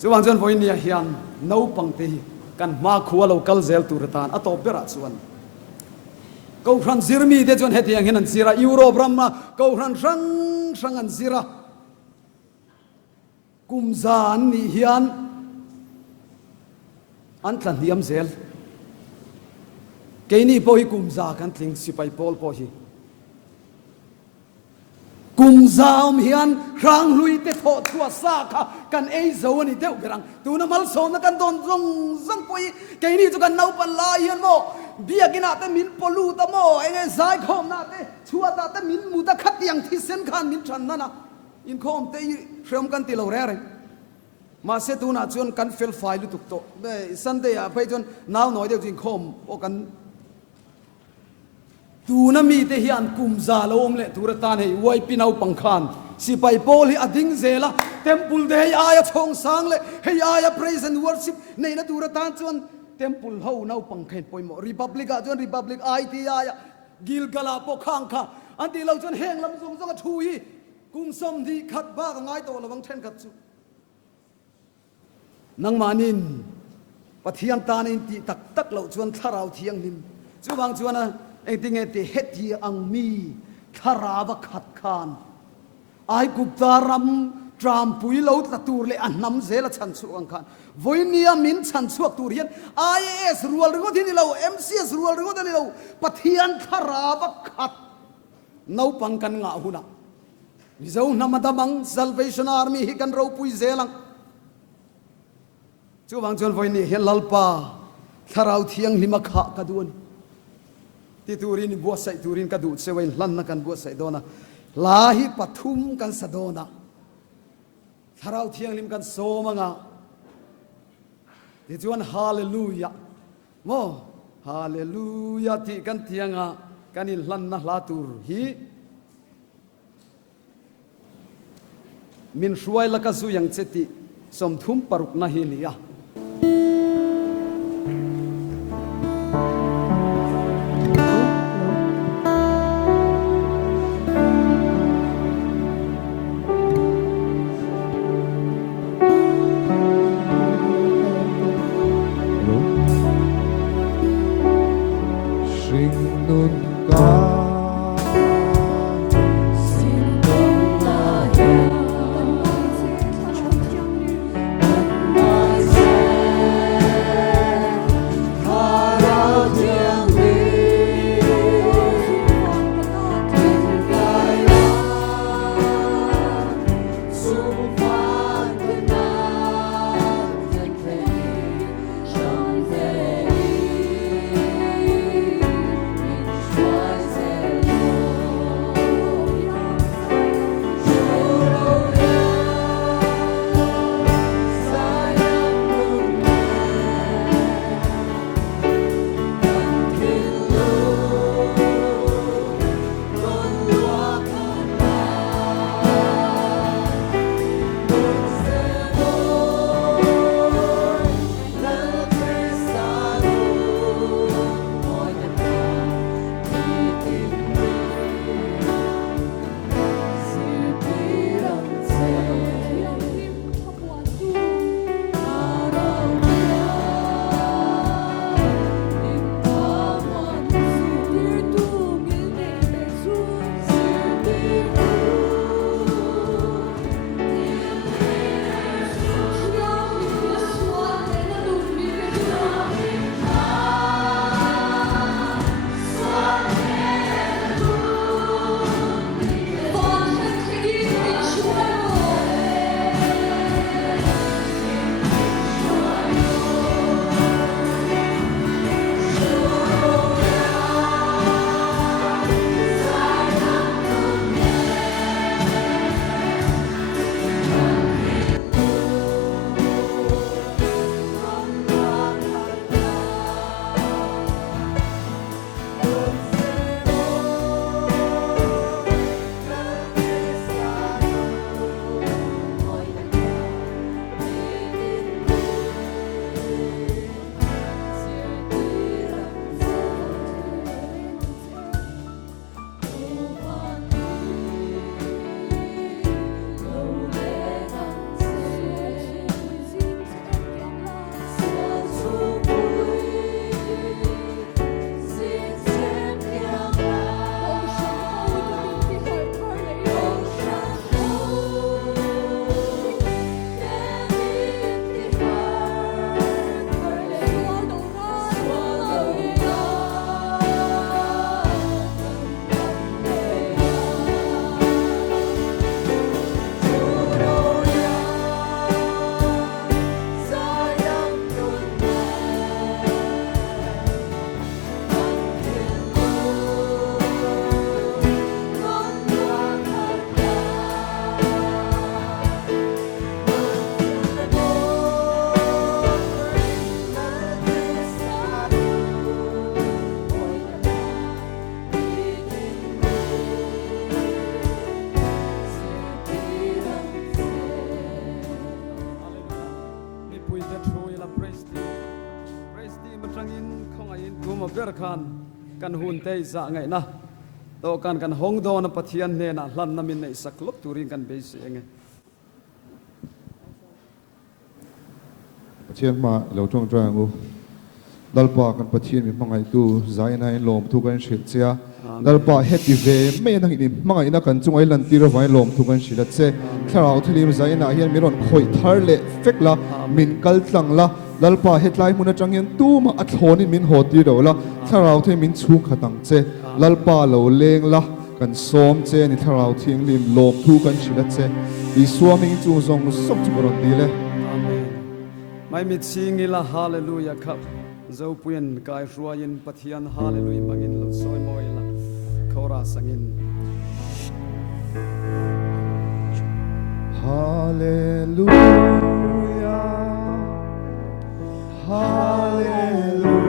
chuan chuan voin nia hian no pang te kan ma khuwa lo kal zel tur tan atop bera chuan ko ran zirmi te chuan heti ang hian zira Europe ramma ko ran rang an zira kumzan ni hian an tlan hiam zel keini po hi kumza kan tling sipai pol po hi kumzaum hian rang lui te tho thua sa kha kan Aizawl ni deu berang tuna mal som na kan don zong poi keini chu kan nau pan la hian mo biagina te min polu ta mo enge zai khom na te chua ta te min mu ta khat yang thi sen khan min Chhandamna Inkhawm te hrem kan ti lo re ma se tuna chuan kan fel fai lu tuk to Sunday a phai chuan naw noi deu Inkhawm o kan tuna mi te hian kumza lo om le turatan hei wai pinau pangkhan sipai pol hi ading zela temple de aya chong sang le hei aya praise and worship nei na turatan chuan temple ho nau pangkhen poimo republic a chuan republic it aya gilgala po khang kha anti lo chuan heng lam zong zong a thui kum som di khat ba ngai to lawang then khat chu nang manin Pathian ta nên ti tak lo chuan tharau thiang lim chu wang chuan a eng tinge ti heti ang mi tharawa khat khan ai gupta ram tram pui lo ta tur le an nam zela chan chu ang khan voinia min chan chuak tur hian IAS rual ringo thini lo MCS rual ringo thini lo Pathian tharawa khat nau pang kan nga huna zo namadamang Salvation Army hi kan ropui zelang chu wang chuan voini hian lalpa tharau thiang lima kha ka duan ti turin buatsaih turin ka du sewain hlanna kan buatsaih dona lahi pathum kan sadona tharau thiang lim kan somanga ti chuan hallelujah mo hallelujah ti kan thianga kanin hlanna hlatur hi min hruai laka zu yang cheti som thum paruk na hi nia ber khan kan hun te za ngai na to kan hong do na Pathian hnena hlan na min nei saklop turin kan be se nge Pathian ma lo tong tang u dalpa kan Pathian mi mangai tu zaina in lom thu kan shit chia dalpa heti ve me nang in mangai na kan chungai lan tira vai lom thu kan shila che tharau thilim zaina hian miron khoi thar le fekla min kal tlang la dalpa hetlai mun atang hian tu ma athlonin min hoti ro la tharau the min chung khatang che lalpa lo leng la kan som che ni tharau thing lim lom thu kan shila che I swimming chu zong sok chu ron ti le mai mit singila hallelujah khap zo puin kai ruain Pathian hallelujah mangin lo soi moila khora sangin hallelujah hallelujah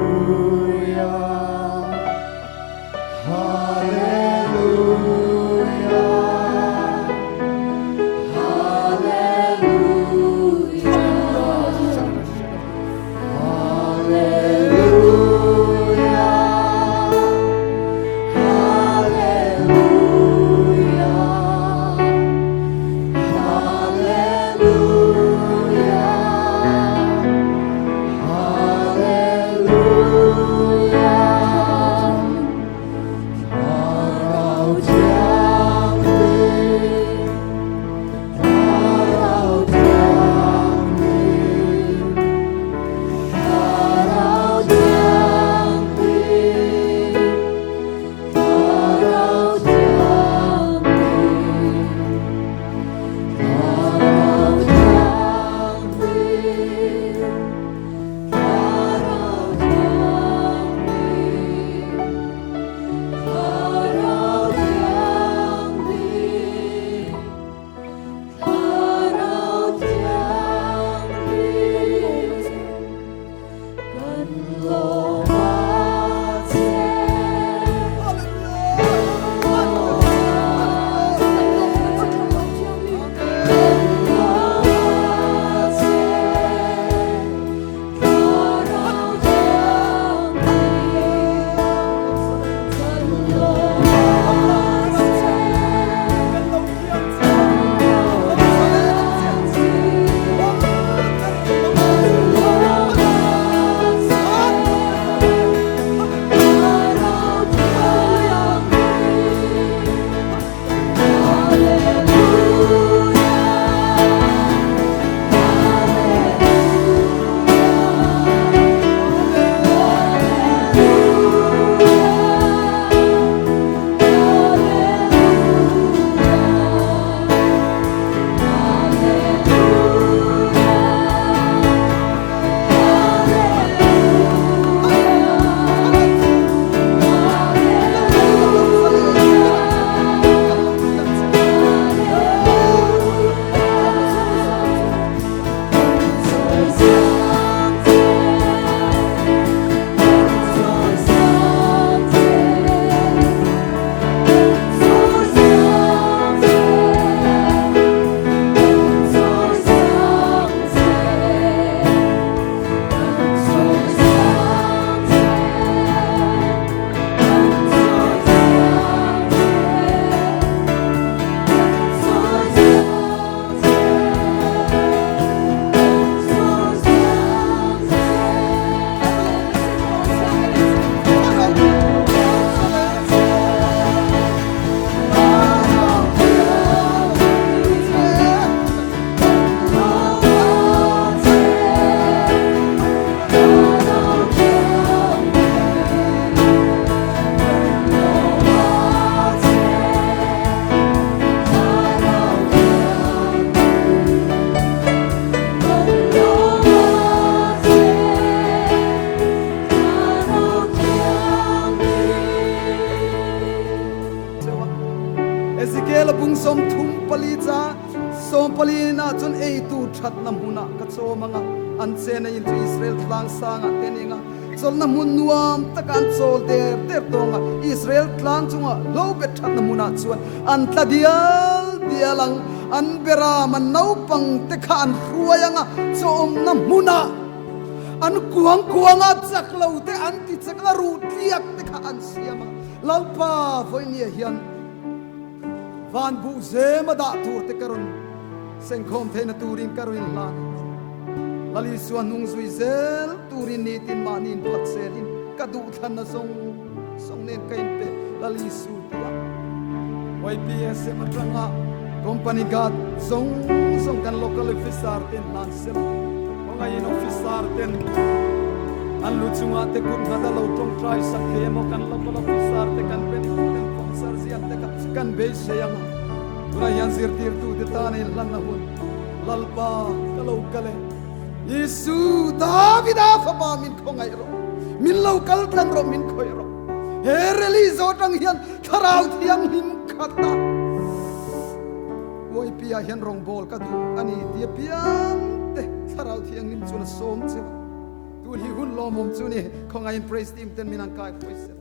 som thum pali cha som pali na chun ei tu Chhandamna ka chomanga an chena in Israel tlang sanga teninga chol na mun nuam takan chol der tonga Israel tlang chunga lo be Chhandamna chuan an tladial dialang an bera man nau pang te khan ruayanga chom na muna an kuanga chaklo te an ti chakla ru tiak te kha an siama lalpa voinia hian van bu zema da tur te karon sengkhom theina turin karon lan lali suan nung zui zel turin ni tin manin patselin kadu than na song nen kain pe lali su tia YPS matranga company god song kan local officer ten lansel ongain officer ten an lu chunga te kun hada lo tong try sakhe mo kan local officer te kan benefit sponsor ziat te kan be seyang ura yan zir tir tu te tane lanna hun lalpa kalau kale Yesu Davida fa min khongai ro min lo kal tan ro min khoi ro hereli zo tang hian tharau thiang him khata woi pia hian rong bol ka tu ani tia piang te tharau thiang lim chuna som che tu hi hun lo mom chu ni khongai praise team ten min an kai voice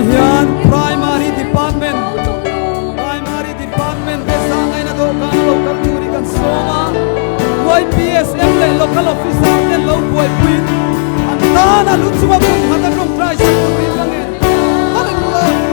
hian primary department besangai na dokan local turi kan soma YPSM le local officer ten lo boy queen antana lutsuma pun hata kong try sa turi lang hallelujah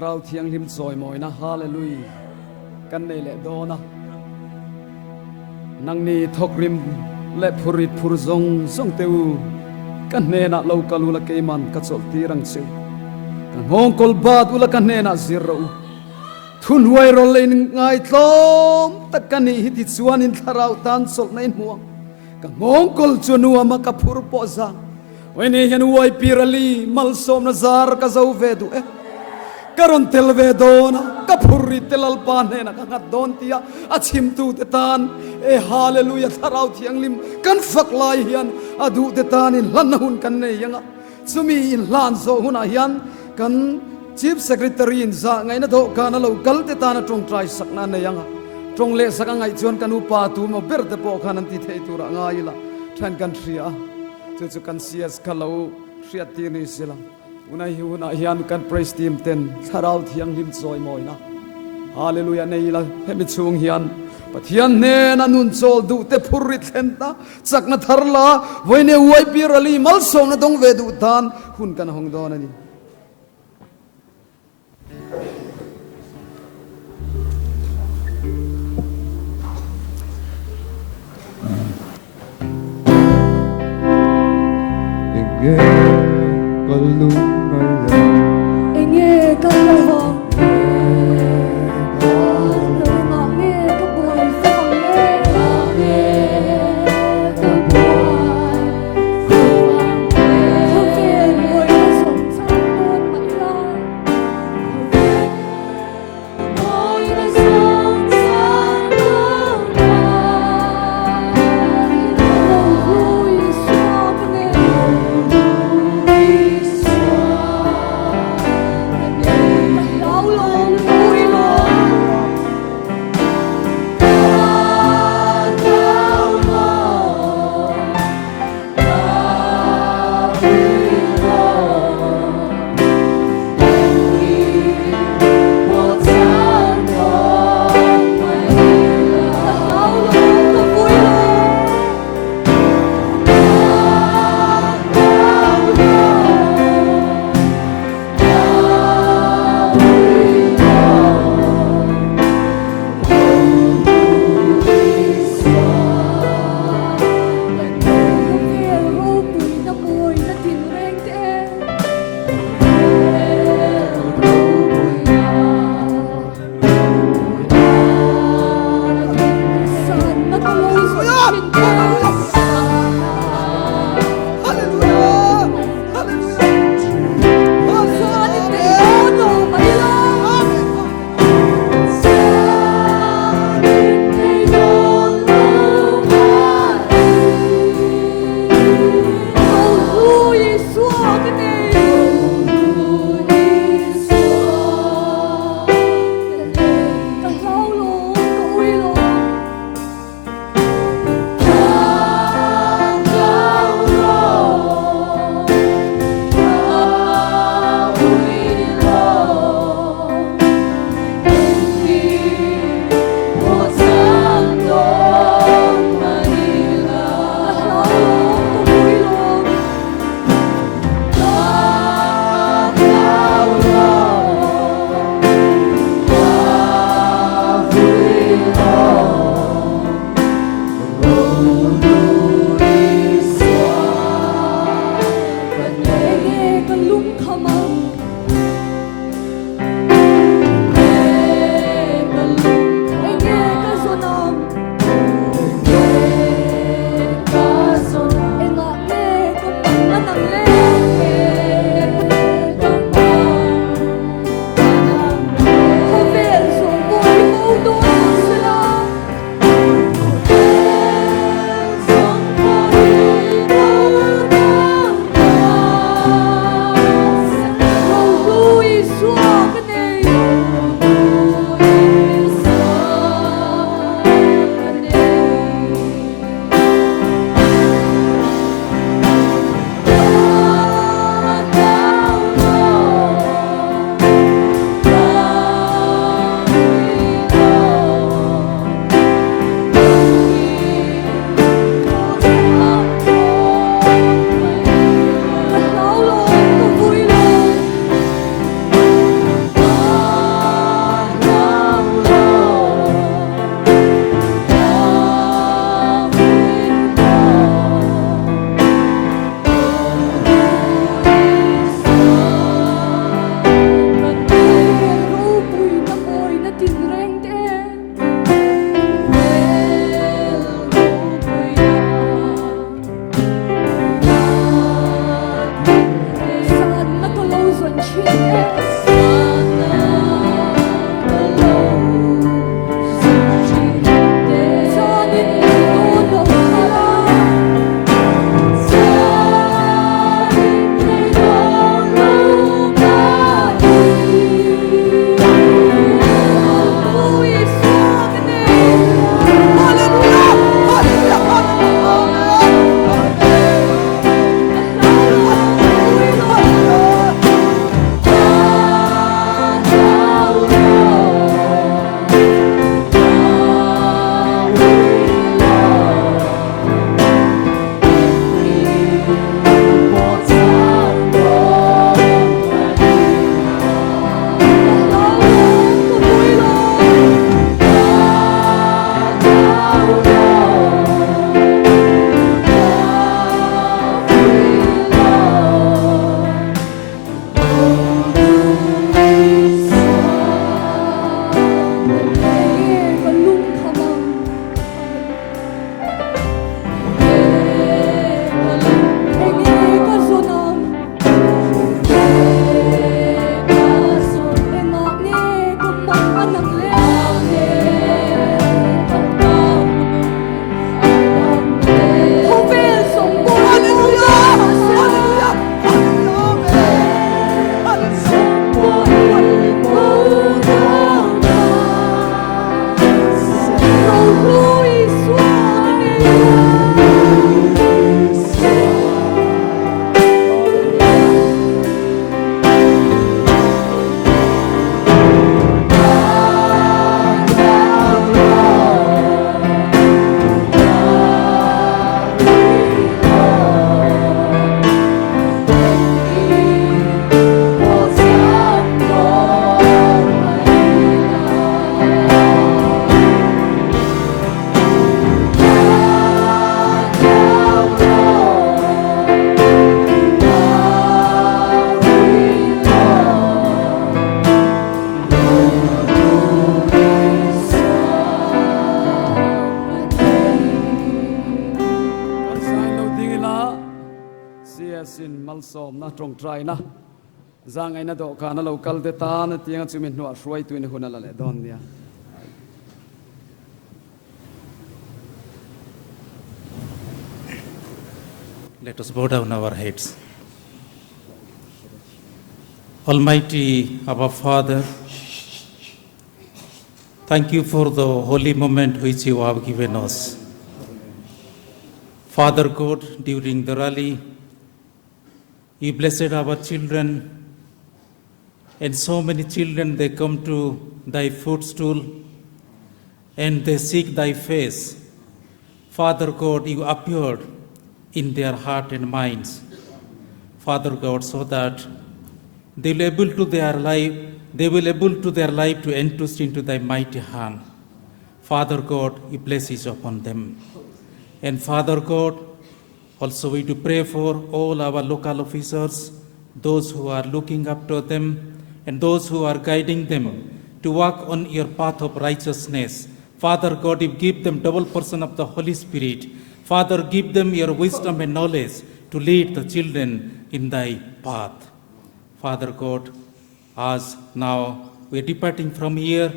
tharau thiang lim choi moi na hallelujah kan nei le do na nang ni thok rim le phurit phur zong zong teu kan hnena lo kalula ke man ka chol ti rang chu kan hong kol bat ula kan hnena zero thun huai rol lein ngai tlom takani hiti chuan in tharau tan chol nei muang ka ngong kol chunua ma ka phur po za wene hian huai pirali mal som na zar ka zo ve du karon tel ve dona ka phurri telal pan hena ka ngat don tia achim tu te tan hallelujah tharau thiang lim kan fak lai hian adu te tan in lan hun kan nei yanga chumi in lan zo huna hian kan chief secretary in za ngai na do kana lo kal te tan atong try sakna nei yanga trong le saka ngai chuan kan upa tu mo ber te po khanan ti thei tu ra ngai la than kan thria chu kan cs khalo thria ti ni sila unai huna hian kan praise team ten tharau thiang lim choi moi na hallelujah nei la hemi chung hian Pathian hnena nun chol du te phurri thlenta chakna tharla voine uai pirali mal som na dong ve du tan hun kan hong don ani Hãy subscribe cho kênh Ghiền Mì Gõ để không bỏ lỡ sin malsom na tawngtai na zang ai na do ka na local de ta na tiang chumin no roi tuin hunala le don nia Let us bow down our heads. Almighty our Father, thank you for the holy moment which you have given us. Father God, during the rally, you blessed our children, and so many children, they come to thy footstool and they seek thy face. Father God, you appeared in their heart and minds. Father God, so that they will able to their life to entrust into thy mighty hand. Father God, you bless upon them. And Father God, also we do pray for all our local officers, those who are looking up to them, and those who are guiding them to walk on your path of righteousness. Father God, you give them double portion of the Holy Spirit. Father, give them your wisdom and knowledge to lead the children in thy path. Father God, as now we are departing from here,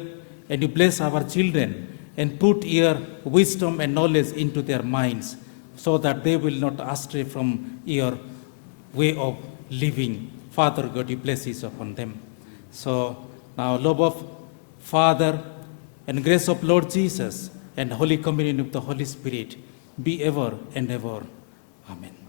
and you bless our children and put your wisdom and knowledge into their minds, so that they will not astray from your way of living. Father God, you bless this upon them. So now, love of Father and grace of Lord Jesus and Holy Communion of the Holy Spirit be ever and ever. Amen.